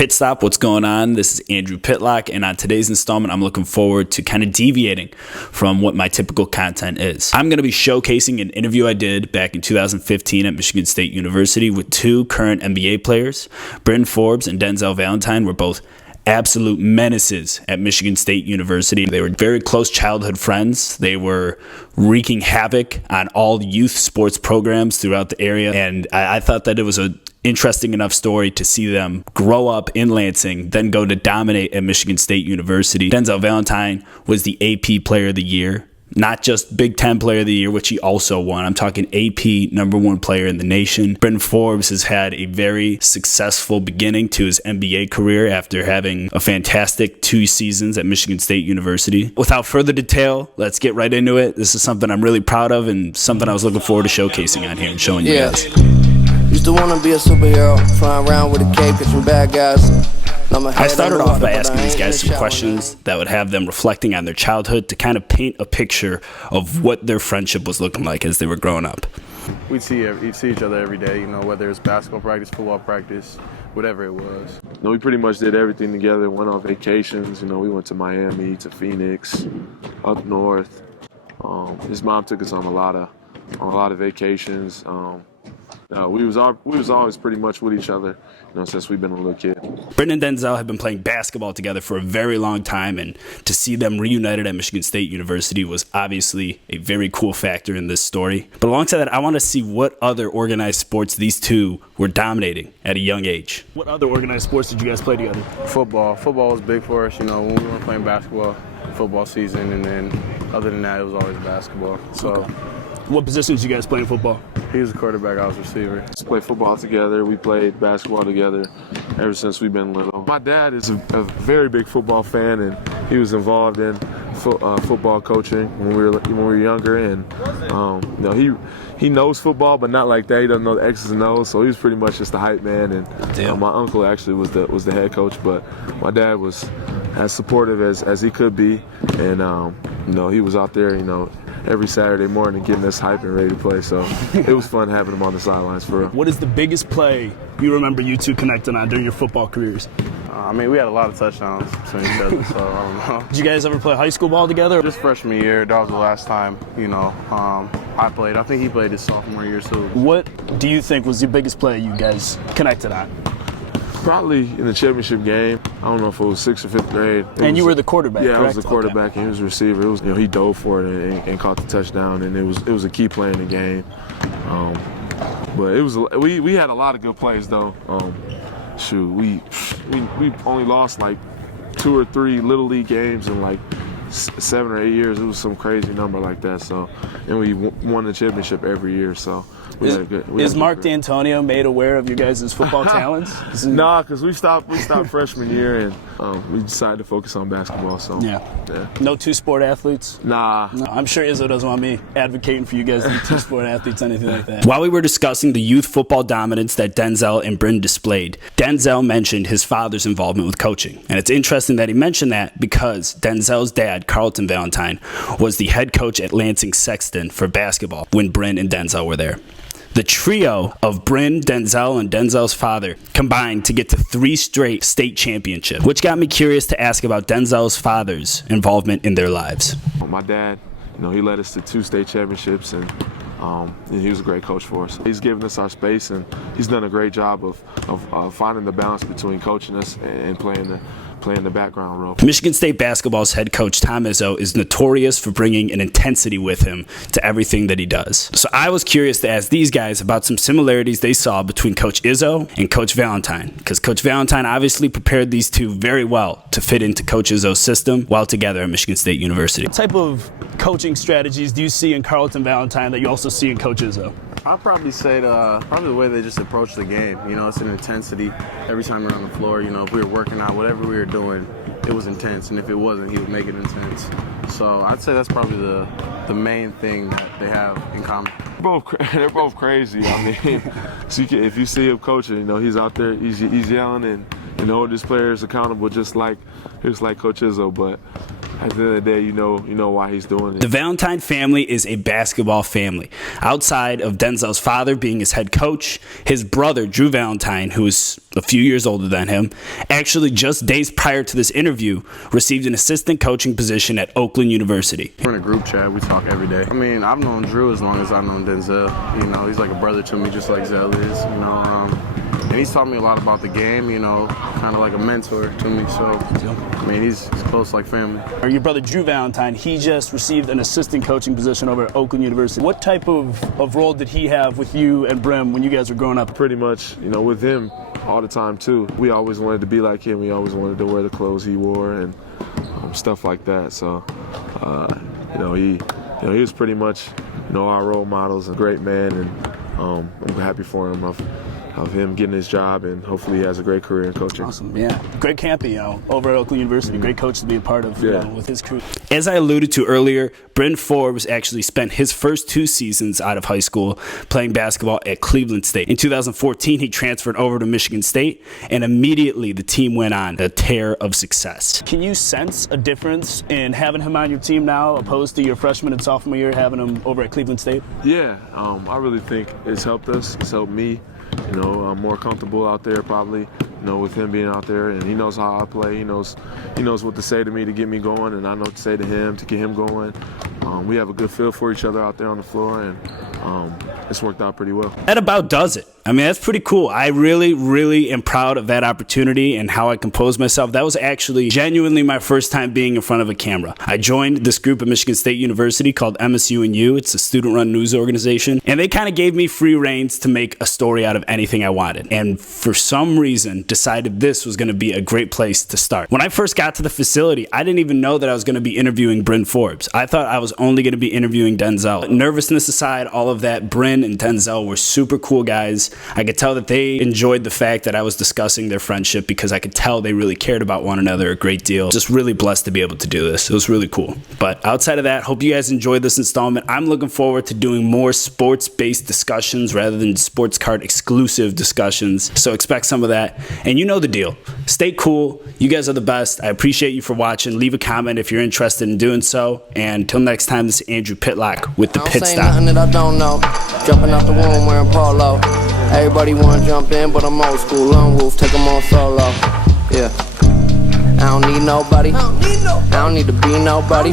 Pitstop, what's going on? This is Andrew Pitlock, and on today's installment, I'm looking forward to kind of deviating from what my typical content is. I'm going to be showcasing an interview I did back in 2015 at Michigan State University with two current NBA players. Bryn Forbes and Denzel Valentine were both absolute menaces at Michigan State University. They were very close childhood friends. They were wreaking havoc on all the youth sports programs throughout the area, and I thought that it was a interesting enough story to see them grow up in Lansing, then go to dominate at Michigan State University. Denzel Valentine was the AP Player of the Year, not just Big Ten Player of the Year, which he also won. I'm talking AP #1 player in the nation. Bryn Forbes has had a very successful beginning to his NBA career after having a fantastic 2 seasons at Michigan State University. Without further detail, let's get right into it. This is something I'm really proud of and something I was looking forward to showcasing on here and showing you guys. Used to wanna be a superhero, flying around with a cape, catching bad guys. I started off by asking these guys some questions that would have them reflecting on their childhood to kind of paint a picture of what their friendship was looking like as they were growing up. We'd see each other every day, whether it's basketball practice, football practice, whatever it was. We pretty much did everything together, went on vacations. We went to Miami, to Phoenix, up north. His mom took us on a lot of vacations. We was always pretty much with each other, since we've been a little kid. Bryn and Denzel have been playing basketball together for a very long time, and to see them reunited at Michigan State University was obviously a very cool factor in this story. But alongside that, I want to see what other organized sports these two were dominating at a young age. What other organized sports did you guys play together? Football. Football was big for us, when we were playing basketball, football season, and then other than that, it was always basketball. So. Okay. What positions did you guys play in football? He was a quarterback, I was a receiver. We played football together. We played basketball together ever since we've been little. My dad is a very big football fan, and he was involved in football coaching when we were younger. And he knows football, but not like that. He doesn't know the X's and O's, so he was pretty much just the hype man. And my uncle actually was the head coach, but my dad was as supportive as he could be, and he was out there, every Saturday morning getting us hype and ready to play. So it was fun having him on the sidelines for real. What is the biggest play you remember you two connecting on during your football careers? We had a lot of touchdowns between each other, so I don't know. Did you guys ever play high school ball together? Just freshman year, that was the last time, I played. I think he played his sophomore year too. What do you think was the biggest play you guys connected on? Probably in the championship game. I don't know if it was 6th or 5th grade. You were the quarterback, Yeah, correct? I was the quarterback, and he was the receiver. It was, he dove for it and caught the touchdown, and it was a key play in the game. But it was we had a lot of good plays though. We only lost like 2 or 3 little league games in like 7 or 8 years. It was some crazy number like that. So, and we won the championship every year. So. Is Mark D'Antonio made aware of you guys' football talents? Nah, because we stopped freshman year, and we decided to focus on basketball. So yeah. No 2-sport athletes? Nah. No, I'm sure Izzo doesn't want me advocating for you guys to be 2-sport athletes, anything like that. While we were discussing the youth football dominance that Denzel and Bryn displayed, Denzel mentioned his father's involvement with coaching. And it's interesting that he mentioned that because Denzel's dad, Carlton Valentine, was the head coach at Lansing Sexton for basketball when Bryn and Denzel were there. The trio of Bryn, Denzel, and Denzel's father combined to get to 3 straight state championships, which got me curious to ask about Denzel's father's involvement in their lives. My dad, he led us to 2 state championships, and he was a great coach for us. He's given us our space, and he's done a great job of finding the balance between coaching us and playing the background role. Michigan State basketball's head coach Tom Izzo is notorious for bringing an intensity with him to everything that he does. So I was curious to ask these guys about some similarities they saw between Coach Izzo and Coach Valentine, because Coach Valentine obviously prepared these two very well to fit into Coach Izzo's system while together at Michigan State University. What type of coaching strategies do you see in Carlton Valentine that you also see in Coach Izzo? I'd probably say probably the way they just approach the game. It's an intensity every time we're on the floor. If we were working out, whatever we were doing, it was intense. And if it wasn't, he would make it intense. So I'd say that's probably the main thing that they have in common. They're both crazy. So if you see him coaching, he's out there, he's yelling, and hold his players accountable just like Coach Izzo. But at the end of the day, you know why he's doing it. The Valentine family is a basketball family. Outside of Denzel's father being his head coach, his brother, Drew Valentine, who is a few years older than him, actually just days prior to this interview, received an assistant coaching position at Oakland University. We're in a group chat. We talk every day. I mean, I've known Drew as long as I've known Denzel. He's like a brother to me, just like Zell is. And he's taught me a lot about the game, kind of like a mentor to me. So, I mean, he's close like family. Your brother Drew Valentine, he just received an assistant coaching position over at Oakland University. What type of role did he have with you and Bryn when you guys were growing up? Pretty much, with him all the time too. We always wanted to be like him. We always wanted to wear the clothes he wore and stuff like that. So, he was pretty much, our role models. A great man, and I'm happy for him of him getting his job, and hopefully he has a great career in coaching. Awesome, yeah. Greg Campy, over at Oakland University, great coach to be a part of with his crew. As I alluded to earlier, Bryn Forbes actually spent his first 2 seasons out of high school playing basketball at Cleveland State. In 2014, he transferred over to Michigan State, and immediately the team went on a tear of success. Can you sense a difference in having him on your team now opposed to your freshman and sophomore year having him over at Cleveland State? Yeah, I really think it's helped us. It's helped me. I'm more comfortable out there probably, with him being out there, and he knows how I play. He knows what to say to me to get me going, and I know what to say to him to get him going. We have a good feel for each other out there on the floor, and it's worked out pretty well. That about does it. I mean, that's pretty cool. I really, really am proud of that opportunity and how I composed myself. That was actually genuinely my first time being in front of a camera. I joined this group at Michigan State University called MSU&U. It's a student-run news organization, and they kind of gave me free reins to make a story out of anything I wanted. And for some reason, decided this was going to be a great place to start. When I first got to the facility, I didn't even know that I was going to be interviewing Bryn Forbes. I thought I was only going to be interviewing Denzel. Nervousness aside, all of that, Bryn and Denzel were super cool guys. I could tell that they enjoyed the fact that I was discussing their friendship because I could tell they really cared about one another a great deal. Just really blessed to be able to do this. It was really cool. But outside of that, hope you guys enjoyed this installment. I'm looking forward to doing more sports-based discussions rather than sports card exclusive discussions. So expect some of that. And you know the deal. Stay cool. You guys are the best. I appreciate you for watching. Leave a comment if you're interested in doing so. And until next time, this is Andrew Pitlock with the Pitstop. Say nothing that I don't know. Jumping out the womb wearing polo. Everybody wanna jump in, but I'm old school. Lone wolf, take them on solo. Yeah. I don't need nobody. I don't need to be nobody.